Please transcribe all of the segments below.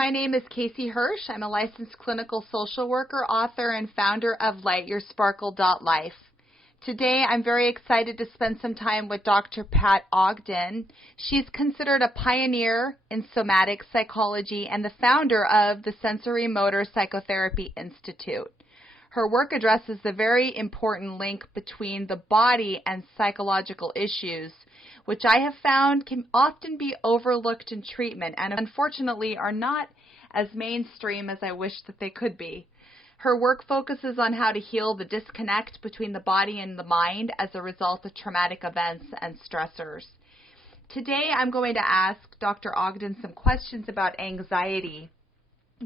My name is Casey Hirsch. I'm a licensed clinical social worker, author, and founder of LightYourSparkle.life. Today, I'm very excited to spend some time with Dr. Pat Ogden. She's considered a pioneer in somatic psychology and the founder of the Sensorimotor Psychotherapy Institute. Her work addresses the very important link between the body and psychological issues, which I have found can often be overlooked in treatment and unfortunately are not as mainstream as I wish that they could be. Her work focuses on how to heal the disconnect between the body and the mind as a result of traumatic events and stressors. Today I'm going to ask Dr. Ogden some questions about anxiety.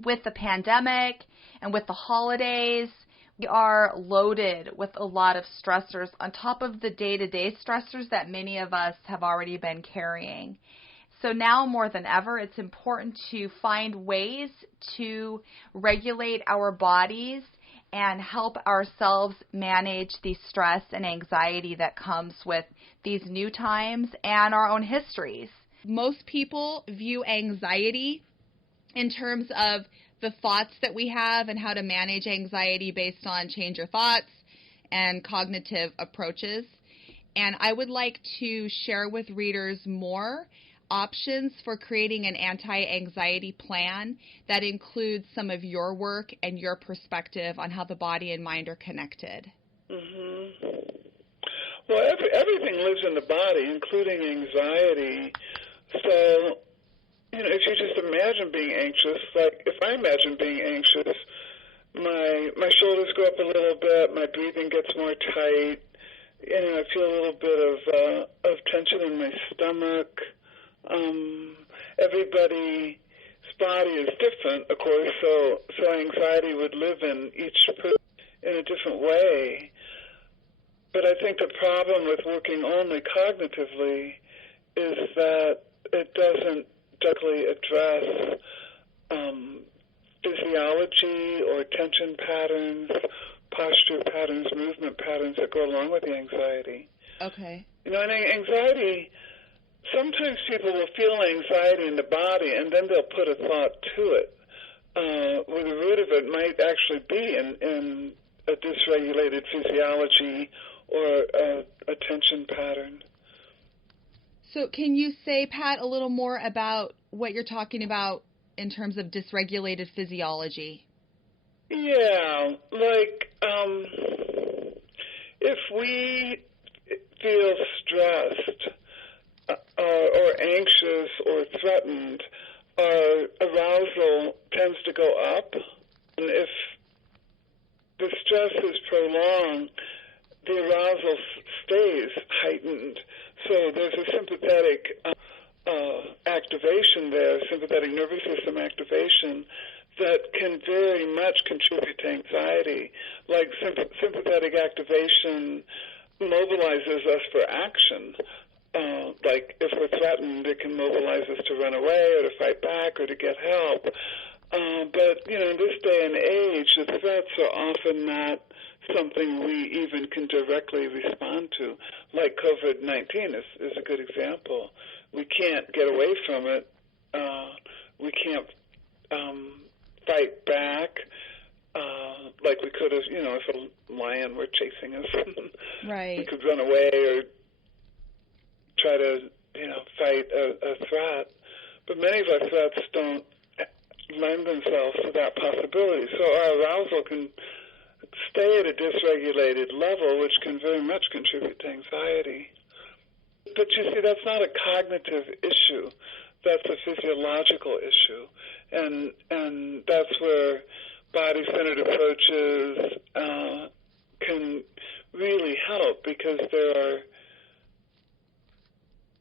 With the pandemic and with the holidays, we are loaded with a lot of stressors on top of the day-to-day stressors that many of us have already been carrying. So now more than ever, it's important to find ways to regulate our bodies and help ourselves manage the stress and anxiety that comes with these new times and our own histories. Most people view anxiety in terms of the thoughts that we have and how to manage anxiety based on change your thoughts and cognitive approaches. And I would like to share with readers more options for creating an anti-anxiety plan that includes some of your work and your perspective on how the body and mind are connected. Mm-hmm. Well, everything lives in the body, including anxiety. So, if you just imagine being anxious, like if I imagine being anxious, my shoulders go up a little bit, my breathing gets more tight, I feel a little bit of tension in my stomach. Everybody's body is different, of course, so anxiety would live in each person in a different way. But I think the problem with working only cognitively is that it doesn't directly address physiology or tension patterns, posture patterns, movement patterns that go along with the anxiety. Okay. And anxiety, sometimes people will feel anxiety in the body and then they'll put a thought to it, where the root of it might actually be in a dysregulated physiology or a tension pattern. So can you say, Pat, a little more about what you're talking about in terms of dysregulated physiology? Yeah, like if we feel stressed or anxious or threatened, our arousal tends to go up. And if the stress is prolonged, the arousal stays heightened. So there's a sympathetic activation there, sympathetic nervous system activation, that can very much contribute to anxiety. Like sympathetic activation mobilizes us for action. Like if we're threatened, it can mobilize us to run away or to fight back or to get help. But, in this day and age, the threats are often not something we even can directly respond to. Like COVID-19 is a good example. We can't get away from it. We can't fight back like we could have, if a lion were chasing us. Right. We could run away or try to, fight a threat. But many of our threats don't lend themselves to that possibility. So our arousal can stay at a dysregulated level, which can very much contribute to anxiety. But you see, that's not a cognitive issue. That's a physiological issue. And that's where body-centered approaches can really help, because there are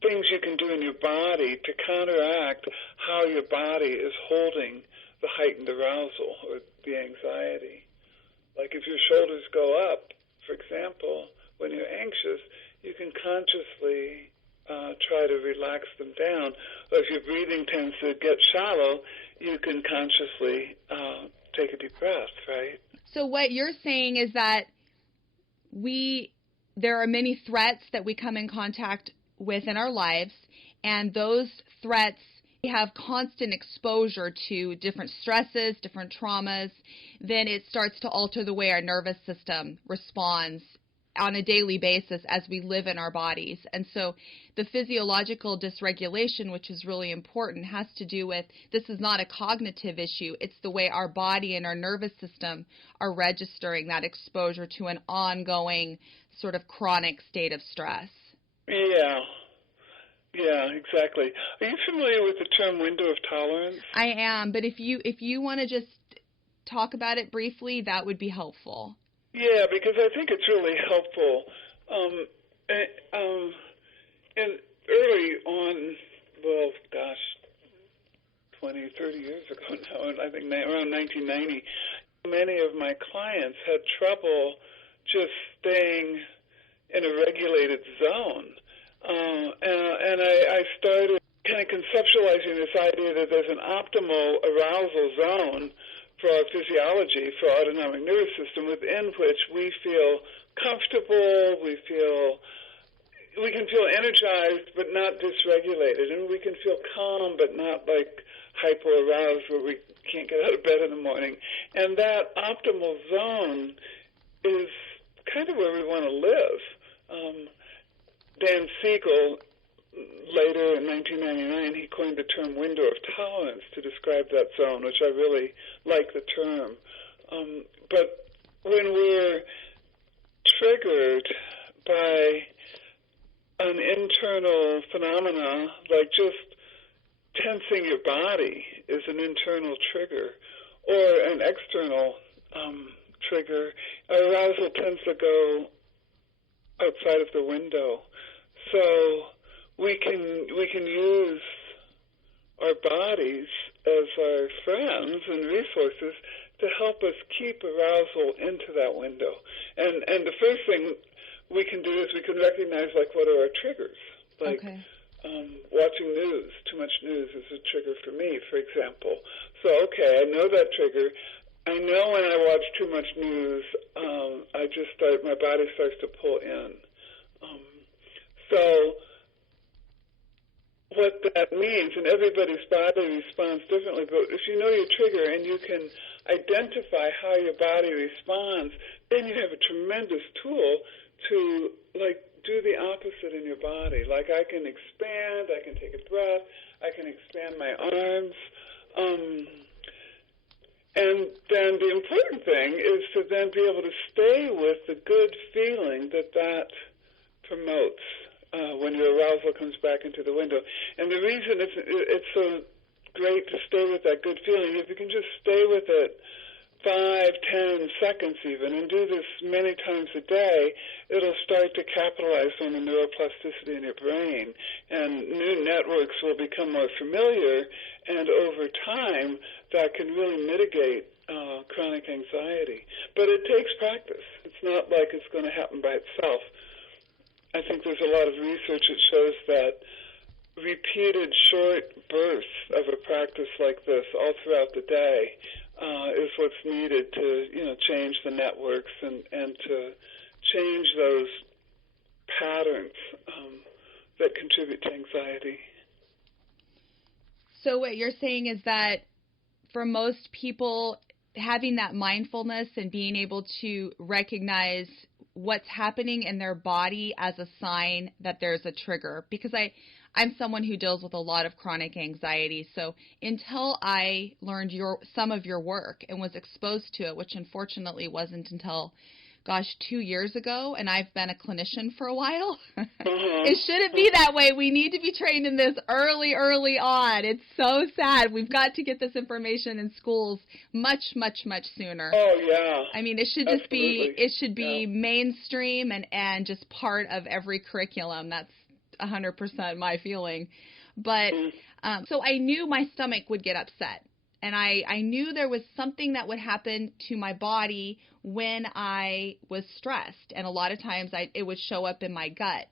things you can do in your body to counteract how your body is holding the heightened arousal or the anxiety. Like if your shoulders go up, for example, when you're anxious, you can consciously try to relax them down. Or if your breathing tends to get shallow, you can consciously take a deep breath, right? So what you're saying is that there are many threats that we come in contact with in our lives, and those threats we have constant exposure to different stresses, different traumas, then it starts to alter the way our nervous system responds on a daily basis as we live in our bodies. And so the physiological dysregulation, which is really important, has to do with, this is not a cognitive issue, it's the way our body and our nervous system are registering that exposure to an ongoing sort of chronic state of stress. Yeah, exactly. Are you familiar with the term window of tolerance? I am, but if you want to just talk about it briefly, that would be helpful. Yeah, because I think it's really helpful. And early on, 20, 30 years ago now, I think around 1990, many of my clients had trouble just staying in a regulated zone. And I started kind of conceptualizing this idea that there's an optimal arousal zone for our physiology, for our autonomic nervous system, within which we feel comfortable, we can feel energized but not dysregulated, and we can feel calm but not like hyper-aroused where we can't get out of bed in the morning. And that optimal zone is kind of where we want to live. Dan Siegel, later in 1999, he coined the term window of tolerance to describe that zone, which I really like the term. But when we're triggered by an internal phenomena, like just tensing your body is an internal trigger, or an external trigger, arousal tends to go outside of the window. So we can use our bodies as our friends and resources to help us keep arousal into that window. And the first thing we can do is we can recognize, like, what are our triggers? Like, watching news. Too much news is a trigger for me, for example. So, okay, I know that trigger. I know when I watch too much news, my body starts to pull in. So what that means, and everybody's body responds differently, but if you know your trigger and you can identify how your body responds, then you have a tremendous tool to, like, do the opposite in your body. Like, I can expand, I can take a breath, I can expand my arms. And then the important thing is to then be able to stay with the good feeling that promotes when your arousal comes back into the window. And the reason it's so great to stay with that good feeling, if you can just stay with it 5, 10 seconds even, and do this many times a day, it'll start to capitalize on the neuroplasticity in your brain, and new networks will become more familiar, and over time, that can really mitigate chronic anxiety. But it takes practice. It's not like it's going to happen by itself. I think there's a lot of research that shows that repeated short bursts of a practice like this all throughout the day is what's needed to, change the networks and to change those patterns that contribute to anxiety. So what you're saying is that for most people, having that mindfulness and being able to recognize what's happening in their body as a sign that there's a trigger, because I'm someone who deals with a lot of chronic anxiety. So until I learned some of your work and was exposed to it, which unfortunately wasn't until, 2 years ago, and I've been a clinician for a while. It shouldn't be that way. We need to be trained in this early on. It's so sad. We've got to get this information in schools much, much, much sooner. Oh, yeah. I mean, it should just be mainstream and just part of every curriculum. That's 100% my feeling. But so I knew my stomach would get upset. And I knew there was something that would happen to my body when I was stressed. And a lot of times it would show up in my gut.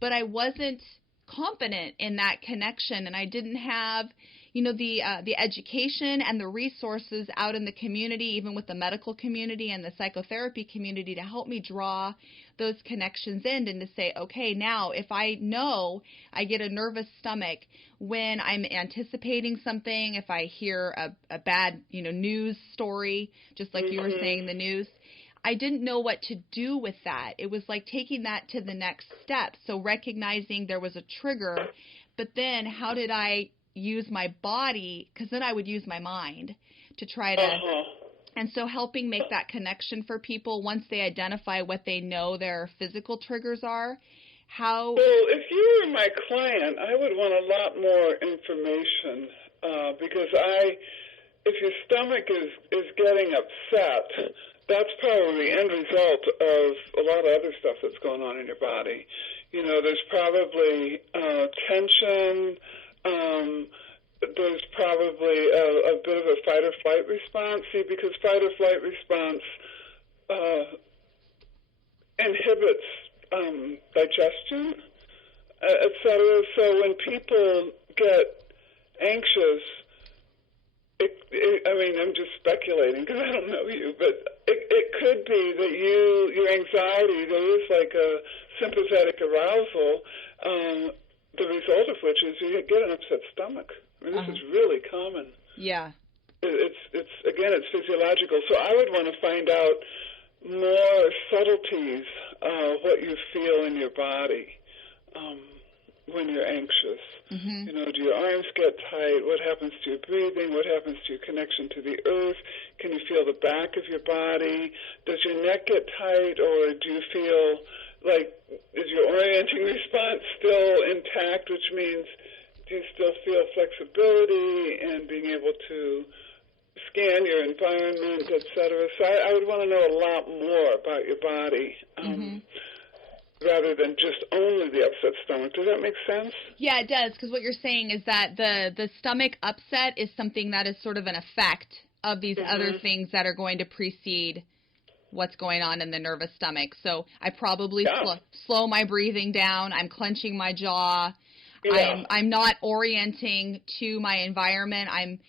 But I wasn't confident in that connection. And I didn't have, the education and the resources out in the community, even with the medical community and the psychotherapy community, to help me draw those connections in and to say, okay, now if I know I get a nervous stomach when I'm anticipating something, if I hear a bad, news story, just like you were saying, the news, I didn't know what to do with that. It was like taking that to the next step. So recognizing there was a trigger, but then how did I use my body? Because then I would use my mind to try to, and so helping make that connection for people once they identify what they know their physical triggers are. How? Well, if you were my client, I would want a lot more information because if your stomach is getting upset, that's probably the end result of a lot of other stuff that's going on in your body. There's probably tension. There's probably a bit of a fight or flight response. See, because fight or flight response inhibits digestion, etc. So when people get anxious, I'm just speculating because I don't know you, but it could be that your anxiety, there is like a sympathetic arousal, the result of which is you get an upset stomach. This is really common. Yeah. It's physiological. So I would want to find out more subtleties of what you feel in your body when you're anxious. Do your arms get tight? What happens to your breathing? What happens to your connection to the earth? Can you feel the back of your body? Does your neck get tight, or do you feel like, is your orienting response still intact, which means do you still feel flexibility and being able to scan your environment, et cetera? So I would want to know a lot more about your body. Rather than just only the upset stomach. Does that make sense? Yeah, it does, because what you're saying is that the stomach upset is something that is sort of an effect of these other things that are going to precede what's going on in the nervous stomach. So I probably slow my breathing down. I'm clenching my jaw. Yeah. I'm not orienting to my environment. I'm,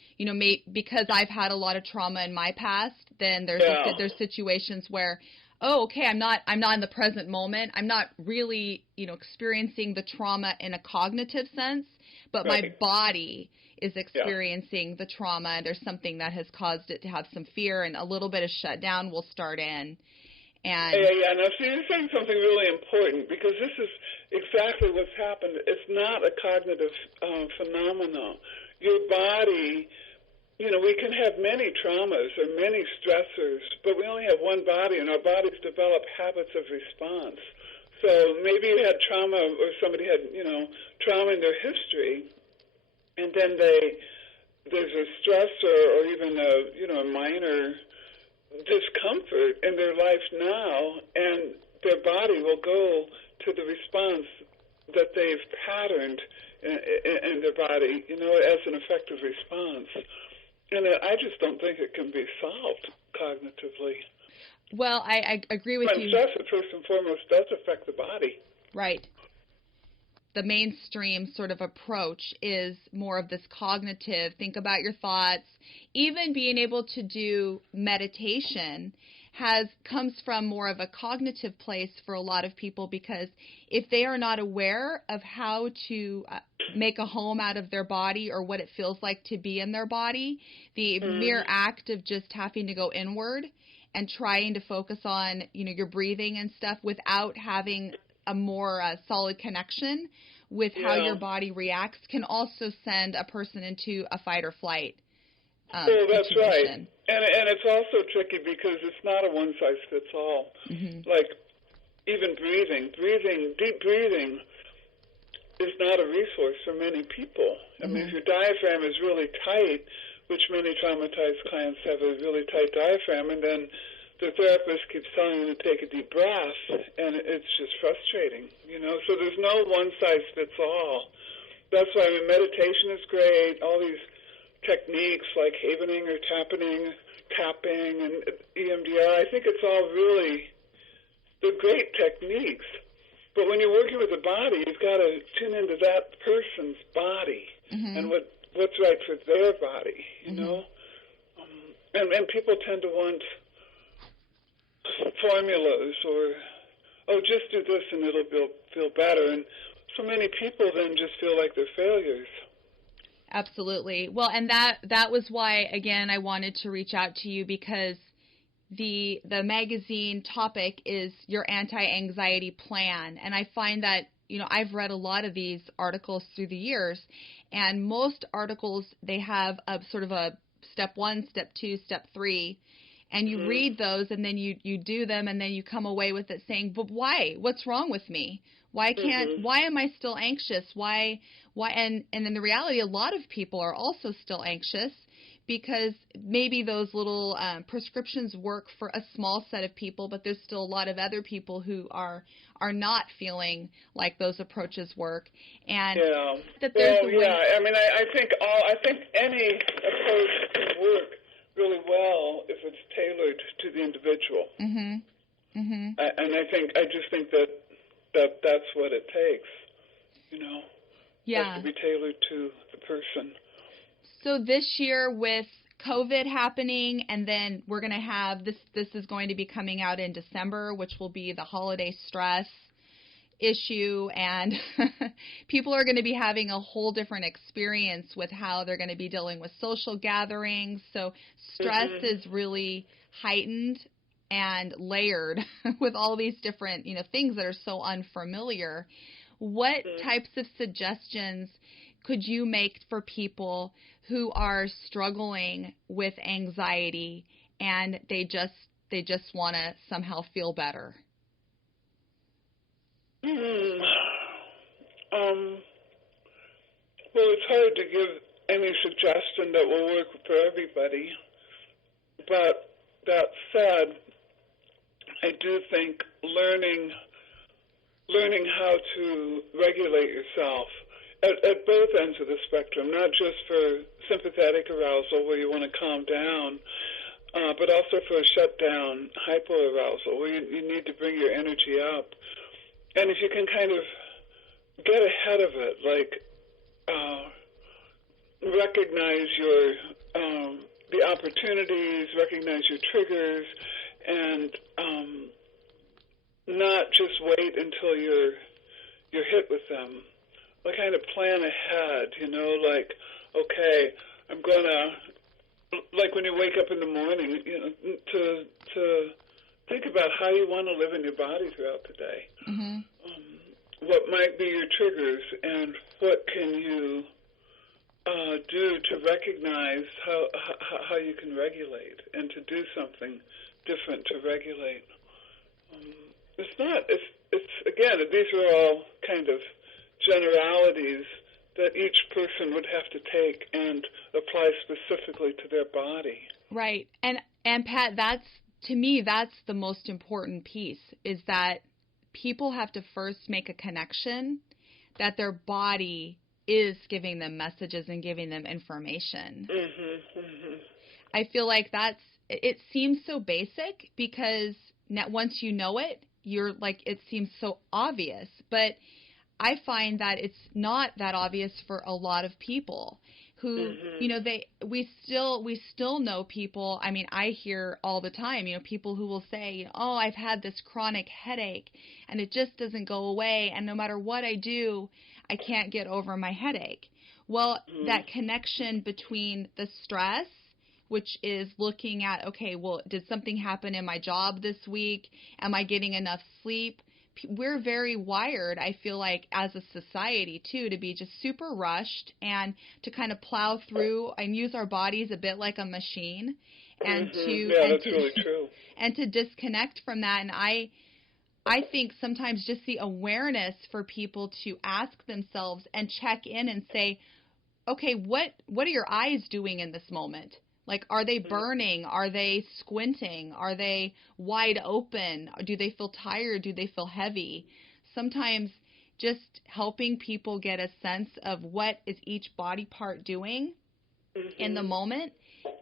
because I've had a lot of trauma in my past, then there's situations where, okay, I'm not in the present moment. I'm not really, experiencing the trauma in a cognitive sense, but my body is experiencing the trauma, and there's something that has caused it to have some fear, and a little bit of shutdown will start in. And Now, see, you're saying something really important, because this is exactly what's happened. It's not a cognitive phenomenon. Your body, we can have many traumas or many stressors, but we only have one body, and our bodies develop habits of response. So maybe you had trauma, or somebody had, trauma in their history, and then there's a stressor or even a minor discomfort in their life now, and their body will go to the response that they've patterned in their body, as an effective response. And I just don't think it can be solved cognitively. Well, I agree with you. Stress, first and foremost, does affect the body. Right. The mainstream sort of approach is more of this cognitive, think about your thoughts. Even being able to do meditation comes from more of a cognitive place for a lot of people, because if they are not aware of how to make a home out of their body or what it feels like to be in their body, the mere act of just having to go inward and trying to focus on, your breathing and stuff without having a more solid connection with how your body reacts can also send a person into a fight or flight that's situation. Right. And it's also tricky because it's not a one-size-fits-all. Like, even breathing, deep breathing is not a resource for many people. I mean, if your diaphragm is really tight, which many traumatized clients have a really tight diaphragm, and then the therapist keeps telling them to take a deep breath, and it's just frustrating, So there's no one-size-fits-all. That's why meditation is great. All these techniques like havening or tapping, and EMDR, I think it's all they're great techniques. But when you're working with the body, you've got to tune into that person's body and what what's right for their body, you know. And people tend to want formulas or, oh, just do this and it'll feel better. And so many people then just feel like they're failures. Absolutely. Well, and that was why, again, I wanted to reach out to you, because the magazine topic is your anti-anxiety plan. And I find that, I've read a lot of these articles through the years, and most articles, they have a sort of a step 1, step 2, step 3, and you read those and then you do them, and then you come away with it saying, but why? What's wrong with me? Why am I still anxious? Why, and in the reality, a lot of people are also still anxious because maybe those little prescriptions work for a small set of people, but there's still a lot of other people who are not feeling like those approaches work. And that there's I think any approach can work really well if it's tailored to the individual. And I just think that's what it takes, It has to be tailored to the person. So this year with COVID happening, and then we're going to have this is going to be coming out in December, which will be the holiday stress issue, and people are going to be having a whole different experience with how they're going to be dealing with social gatherings. So stress is really heightened and layered with all these different, things that are so unfamiliar. What types of suggestions could you make for people who are struggling with anxiety and they just want to somehow feel better? Well, it's hard to give any suggestion that will work for everybody. But that said, I do think learning how to regulate yourself at both ends of the spectrum, not just for sympathetic arousal where you want to calm down, but also for shutdown hypoarousal where you need to bring your energy up. And if you can kind of get ahead of it, like recognize the opportunities, recognize your triggers, and not just wait until you're hit with them. Like kind of plan ahead, like, okay, I'm gonna, like when you wake up in the morning, to think about how you want to live in your body throughout the day. What might be your triggers, and what can you do to recognize how you can regulate and to do something different to regulate. It's again, these are all kind of generalities that each person would have to take and apply specifically to their body. Right. And Pat, to me, that's the most important piece, is that people have to first make a connection that their body is giving them messages and giving them information. I feel like it seems so basic because once you know it, you're like, it seems so obvious, but I find that it's not that obvious for a lot of people who, we still know people. I mean, I hear all the time, people who will say, oh, I've had this chronic headache and it just doesn't go away. And no matter what I do, I can't get over my headache. Well, that connection between the stress, which is looking at, okay, well, did something happen in my job this week? Am I getting enough sleep? We're very wired, I feel like, as a society, too, to be just super rushed and to kind of plow through and use our bodies a bit like a machine. And that's really true. And to disconnect from that. And I think sometimes just the awareness for people to ask themselves and check in and say, okay, what are your eyes doing in this moment? Like, are they burning? Are they squinting? Are they wide open? Do they feel tired? Do they feel heavy? Sometimes just helping people get a sense of what is each body part doing in the moment,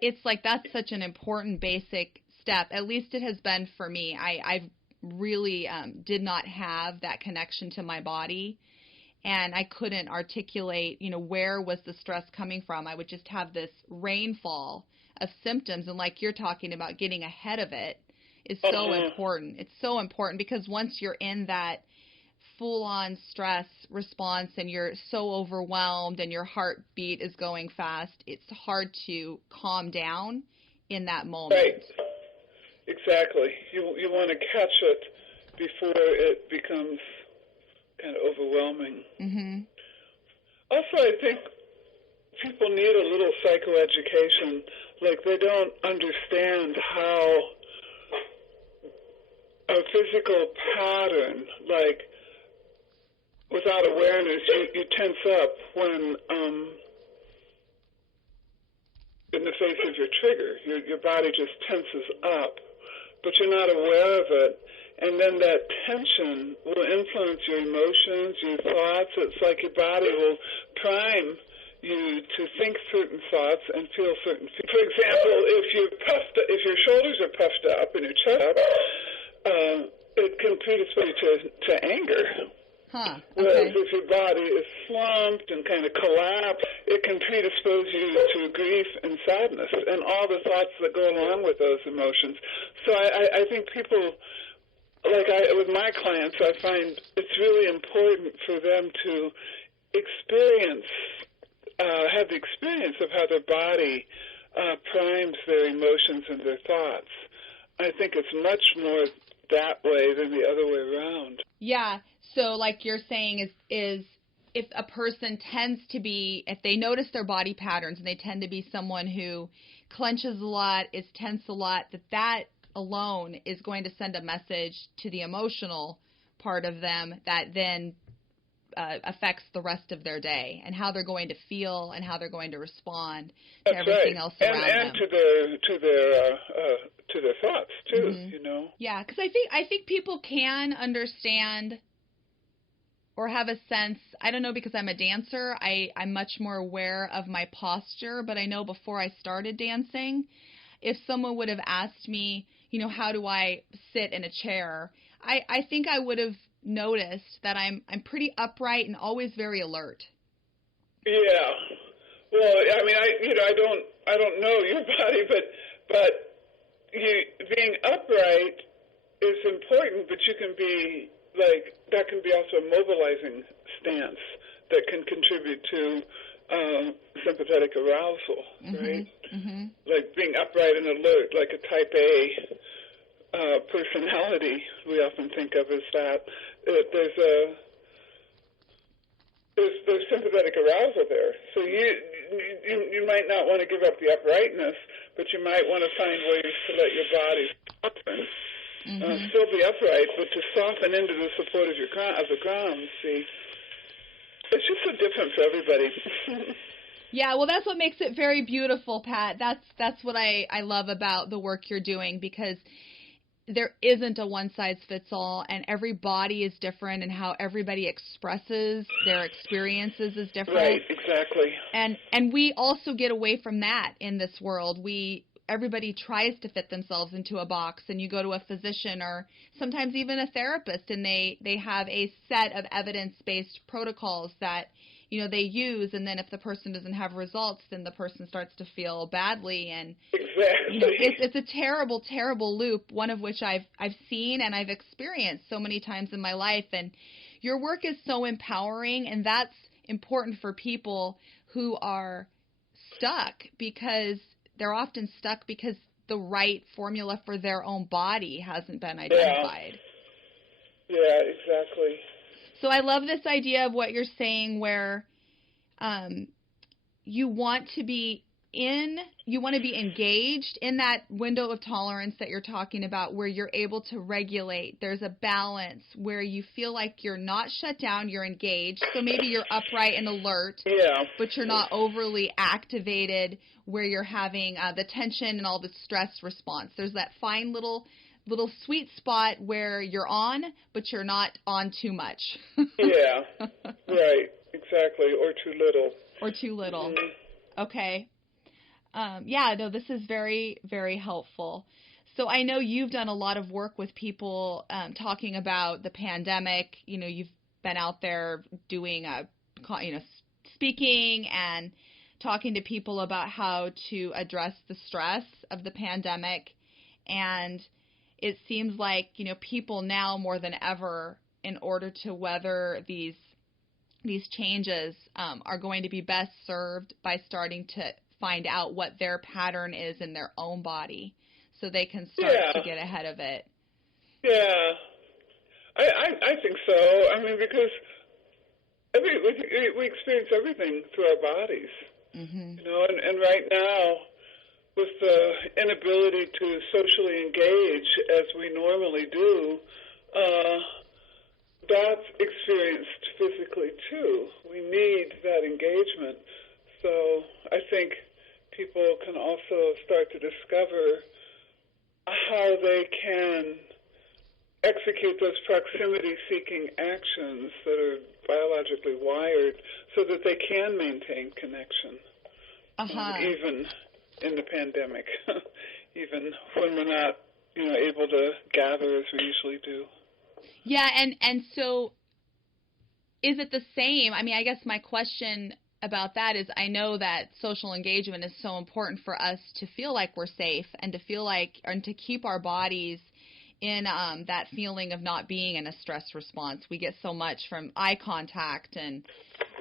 it's like that's such an important basic step. At least it has been for me. I've really did not have that connection to my body. and I couldn't articulate, where was the stress coming from. I would just have this rainfall of symptoms, and like you're talking about, getting ahead of it is so important. It's so important because once you're in that full-on stress response and you're so overwhelmed and your heartbeat is going fast, it's hard to calm down in that moment. Right. Exactly. You want to catch it before it becomes kind of overwhelming. Mm-hmm. Also, I think people need a little psychoeducation. Like, they don't understand how a physical pattern, like, without awareness, you tense up when in the face of your trigger. Your body just tenses up, but you're not aware of it. And then that tension will influence your emotions, your thoughts. It's like your body will prime you to think certain thoughts and feel certain feelings. For example, if your shoulders are puffed up and your chest up, it can predispose you to anger. Huh. Okay. Whereas if your body is slumped and kind of collapsed, it can predispose you to grief and sadness and all the thoughts that go along with those emotions. So I think people, with my clients, I find it's really important for them to have the experience of how their body primes their emotions and their thoughts. I think it's much more that way than the other way around. Yeah. So like you're saying is if a person tends to be, if they notice their body patterns and they tend to be someone who clenches a lot, is tense a lot, that alone is going to send a message to the emotional part of them that then affects the rest of their day and how they're going to feel and how they're going to respond to everything else around them. And to their thoughts too, Mm-hmm. Yeah, because I think people can understand or have a sense. I don't know, because I'm a dancer, I'm much more aware of my posture. But I know before I started dancing, if someone would have asked me, how do I sit in a chair, I think I would have noticed that I'm pretty upright and always very alert. Yeah. Well, I mean, I don't know your body, but being upright is important, but you can be that can be also a mobilizing stance that can contribute to sympathetic arousal, right? Mm-hmm. Like being upright and alert, like a type A personality, we often think of as that. There's sympathetic arousal there. So you might not want to give up the uprightness, but you might want to find ways to let your body soften. Mm-hmm. Still be upright, but to soften into the support of the ground. See, it's just so different for everybody. Yeah, well, that's what makes it very beautiful, Pat. That's what I love about the work you're doing, because there isn't a one-size-fits-all, and every body is different, and how everybody expresses their experiences is different. Right, exactly. And we also get away from that in this world. Everybody tries to fit themselves into a box, and you go to a physician or sometimes even a therapist, and they have a set of evidence-based protocols that they use, and then if the person doesn't have results, then the person starts to feel badly, and exactly. It's a terrible, terrible loop, one of which I've seen and I've experienced so many times in my life. And your work is so empowering, and that's important for people who are stuck, because they're often stuck because the right formula for their own body hasn't been identified. Yeah, exactly. So I love this idea of what you're saying, where you want to be engaged in that window of tolerance that you're talking about, where you're able to regulate. There's a balance where you feel like you're not shut down, you're engaged. So maybe you're upright and alert, but you're not overly activated, where you're having the tension and all the stress response. There's that fine little sweet spot where you're on, but you're not on too much. Yeah, right, exactly, or too little. Or too little. Mm-hmm. Okay. This is very, very helpful. So I know you've done a lot of work with people talking about the pandemic. You've been out there doing speaking and talking to people about how to address the stress of the pandemic. And it seems like, people now more than ever, in order to weather these changes, are going to be best served by starting to find out what their pattern is in their own body so they can start to get ahead of it. Yeah, I think so. I mean, because we experience everything through our bodies, and right now, with the inability to socially engage as we normally do, that's experienced physically too. We need that engagement. So I think people can also start to discover how they can execute those proximity-seeking actions that are biologically wired so that they can maintain connection, even in the pandemic, even when we're not, able to gather as we usually do. Yeah, and so is it the same? I mean, I guess my question about that is, I know that social engagement is so important for us to feel like we're safe and to feel like, and to keep our bodies in that feeling of not being in a stress response. We get so much from eye contact and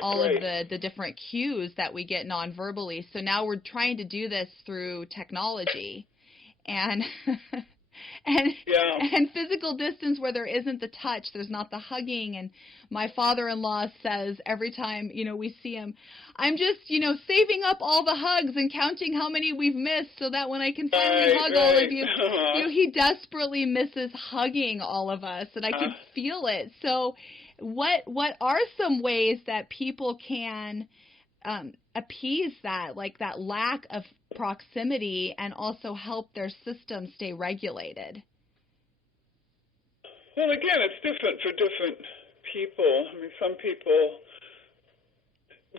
all of the different cues that we get non-verbally. So now we're trying to do this through technology and and physical distance where there isn't the touch, there's not the hugging. And my father-in-law says every time, we see him, I'm just, saving up all the hugs and counting how many we've missed so that when I can finally hug all of you, he desperately misses hugging all of us, and I can feel it. So what are some ways that people can appease that, like that lack of proximity, and also help their system stay regulated? Well, again, it's different for different people. I mean, some people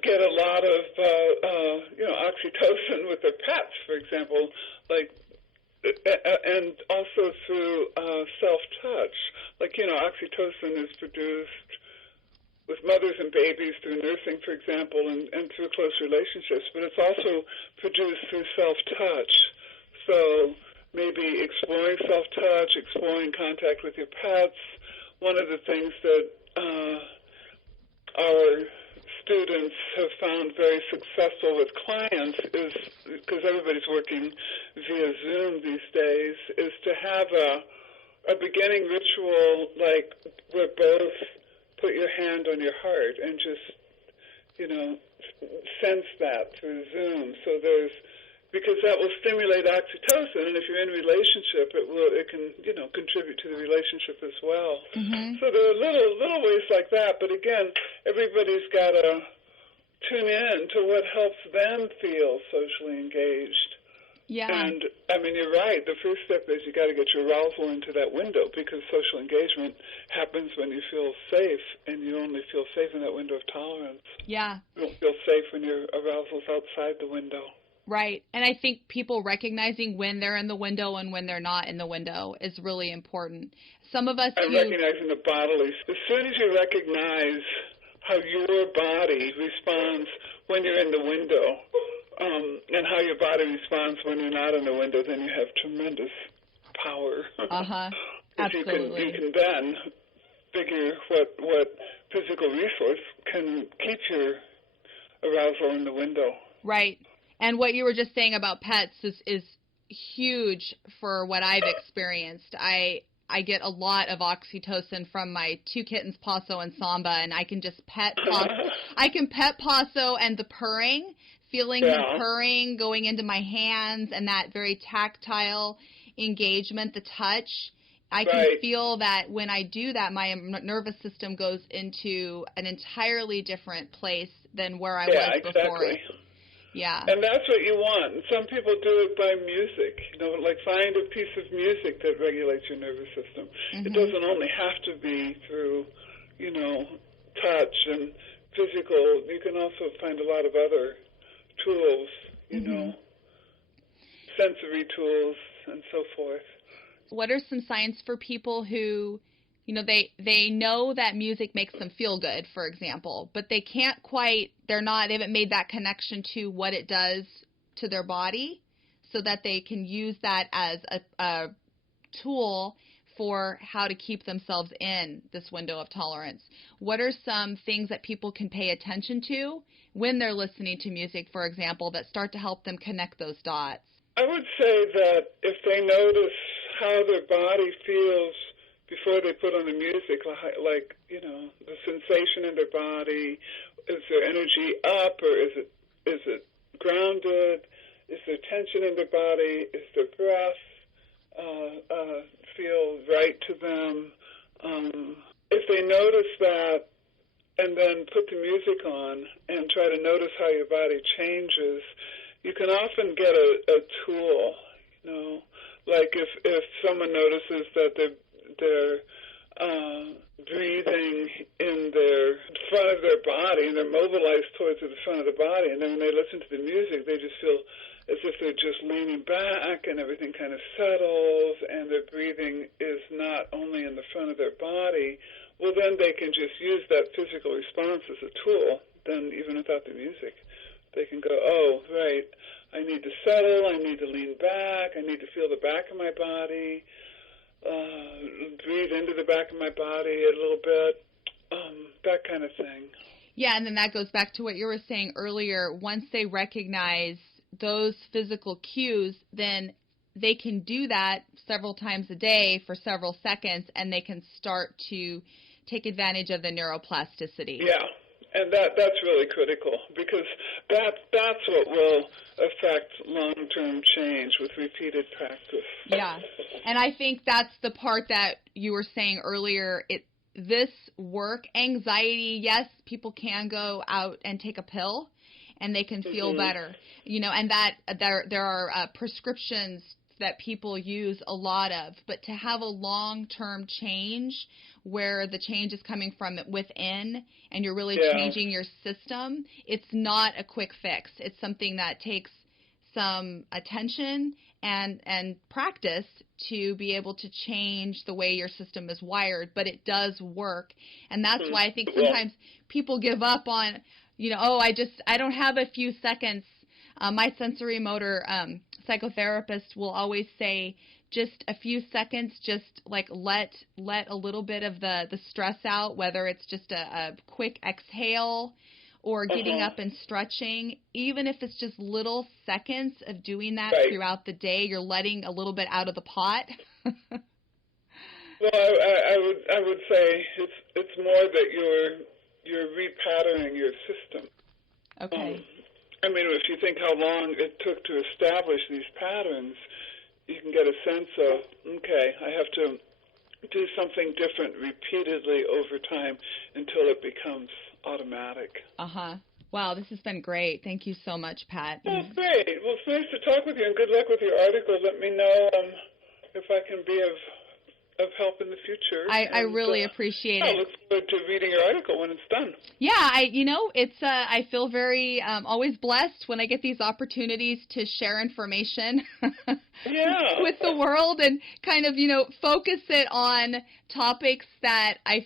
get a lot of, oxytocin with their pets, for example, and also through self-touch. Oxytocin is produced with mothers and babies through nursing, for example, and through close relationships, but it's also produced through self-touch. So maybe exploring self-touch, exploring contact with your pets. One of the things that our students have found very successful with clients is, because everybody's working via Zoom these days, is to have a beginning ritual like where both put your hand on your heart and just, sense that through Zoom. So because that will stimulate oxytocin, and if you're in a relationship, it can, contribute to the relationship as well. Mm-hmm. So there are little ways like that, but again, everybody's got to tune in to what helps them feel socially engaged. Yeah. And, I mean, you're right. The first step is you got to get your arousal into that window, because social engagement happens when you feel safe, and you only feel safe in that window of tolerance. Yeah. You don't feel safe when your arousal's outside the window. Right. And I think people recognizing when they're in the window and when they're not in the window is really important. Some of us recognizing the bodily. As soon as you recognize how your body responds when you're in the window, and how your body responds when you're not in the window, then you have tremendous power. Absolutely. You can then figure what physical resource can keep your arousal in the window. Right. And what you were just saying about pets is huge for what I've experienced. I get a lot of oxytocin from my two kittens, Paso and Samba, and I can just pet Paso. I can pet Paso, and the purring, feeling him purring, going into my hands, and that very tactile engagement, the touch. I can feel that when I do that, my nervous system goes into an entirely different place than where I was before. Exactly. Yeah. And that's what you want. Some people do it by music, like find a piece of music that regulates your nervous system. Mm-hmm. It doesn't only have to be through, touch and physical. You can also find a lot of other tools, sensory tools and so forth. What are some signs for people who you know, they know that music makes them feel good, for example, but they can't quite, they haven't made that connection to what it does to their body so that they can use that as a tool for how to keep themselves in this window of tolerance. What are some things that people can pay attention to when they're listening to music, for example, that start to help them connect those dots? I would say that if they notice how their body feels before they put on the music, like, you know, the sensation in their body, is their energy up or is it grounded? Is there tension in their body? Is their breath feel right to them? If they notice that and then put the music on and try to notice how your body changes, you can often get a tool, you know, like if someone notices that they're breathing in the front of their body and they're mobilized towards the front of the body, and then when they listen to the music, they just feel as if they're just leaning back and everything kind of settles and their breathing is not only in the front of their body, well, then they can just use that physical response as a tool, then even without the music. They can go, oh, right, I need to settle, I need to lean back, I need to feel the back of my body, breathe into the back of my body a little bit, that kind of thing. Yeah, and then that goes back to what you were saying earlier. Once they recognize those physical cues, then they can do that several times a day for several seconds, and they can start to take advantage of the neuroplasticity. Yeah, and that's really critical because that's what will affect long-term change with repeated practice. Yeah, and I think that's the part that you were saying earlier. This work, anxiety, yes, people can go out and take a pill, and they can feel better, you know, and that there are prescriptions that people use a lot of, but to have a long-term change where the change is coming from within and you're really changing your system, it's not a quick fix. It's something that takes some attention and practice to be able to change the way your system is wired, but it does work. And that's why I think sometimes people give up on, you know, oh, I don't have a few seconds. My sensorimotor psychotherapist will always say just a few seconds, just like let a little bit of the stress out, whether it's just a quick exhale or getting up and stretching. Even if it's just little seconds of doing that throughout the day, you're letting a little bit out of the pot. Well, I would say it's more that you're repatterning your system. Okay. I mean, if you think how long it took to establish these patterns, you can get a sense of, okay, I have to do something different repeatedly over time until it becomes automatic. Wow, this has been great. Thank you so much, Pat. Oh, great. Well, it's nice to talk with you, and good luck with your article. Let me know if I can be of help in the future. I really appreciate it. I look forward to reading your article when it's done. Yeah, it's I feel very always blessed when I get these opportunities to share information with the world and kind of, focus it on topics that I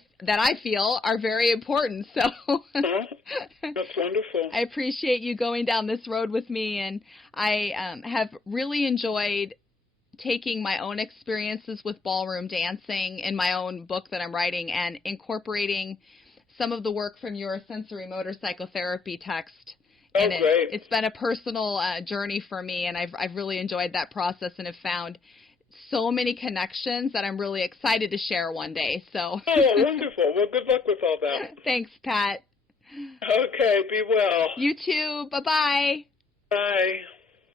feel are very important. So that's wonderful. I appreciate you going down this road with me, and I have really enjoyed taking my own experiences with ballroom dancing in my own book that I'm writing and incorporating some of the work from your sensorimotor psychotherapy text. Oh, great. It's been a personal journey for me, and I've really enjoyed that process and have found so many connections that I'm really excited to share one day. So. Oh, wonderful. Well, good luck with all that. Thanks, Pat. Okay, be well. You too. Bye-bye. Bye.